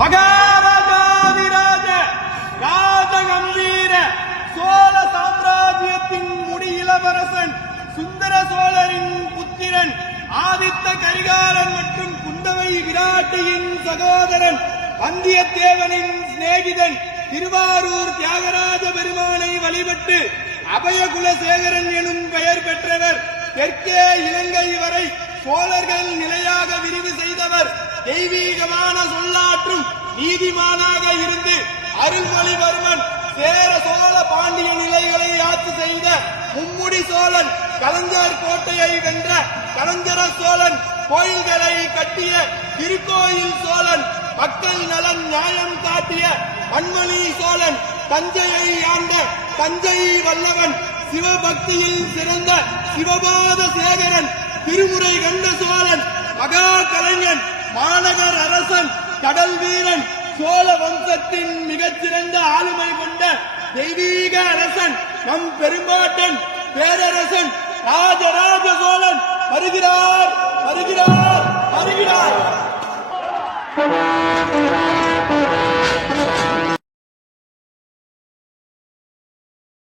மகாராஜாதிராஜ ராஜகம்பீர சோழ சாம்ராஜ்யத்தின் முடியிளவரசன் சுந்தர சோழரின் புத்திரன் ஆதித்த கரிகாலன் மற்றும் குந்தவை விராட்டியின் சகோதரன் வந்தியத்தேவனின் சிநேகிதன் திருவாரூர் தியாகராஜ பெருமானை வழிபட்டு அபயகுலசேகரன் எனும் பெயர் பெற்றவர். தெற்கே இலங்கை வரை சோழர்கள் நிலையாக விரிவு செய்தவர். தெய்வீகமான சொல்லாற்றும் நீதிமானாக இருந்து அருள்மொழிவர்மன் சேர சோழ பாண்டிய நிலைகளை ஆட்சி செய்த மும்முடி சோழன், கலைஞர் கோட்டையை வென்ற கலைஞர சோழன், கோயில்களை கட்டிய திருக்கோயில் சோழன், மக்கள் நலன் நியாயம் காட்டிய மண்மொழி சோழன், தஞ்சையை ஆண்ட தஞ்சை வல்லவன், சிவபக்தியில் சிறந்த சிவபாத சேகரன், திருமுறை கண்ட சோழன், மகா கலைஞன், மாநகர் அரசன், கடல் வீரன், சோழ வம்சத்தின் மிகச்சிறந்த ஆளுமை கொண்ட தெய்வீக அரசன், நம் பெரும்பாட்டன் பேரரசன் ராஜராஜ சோழன் வருகிறார் வருகிறார் வருகிறார்.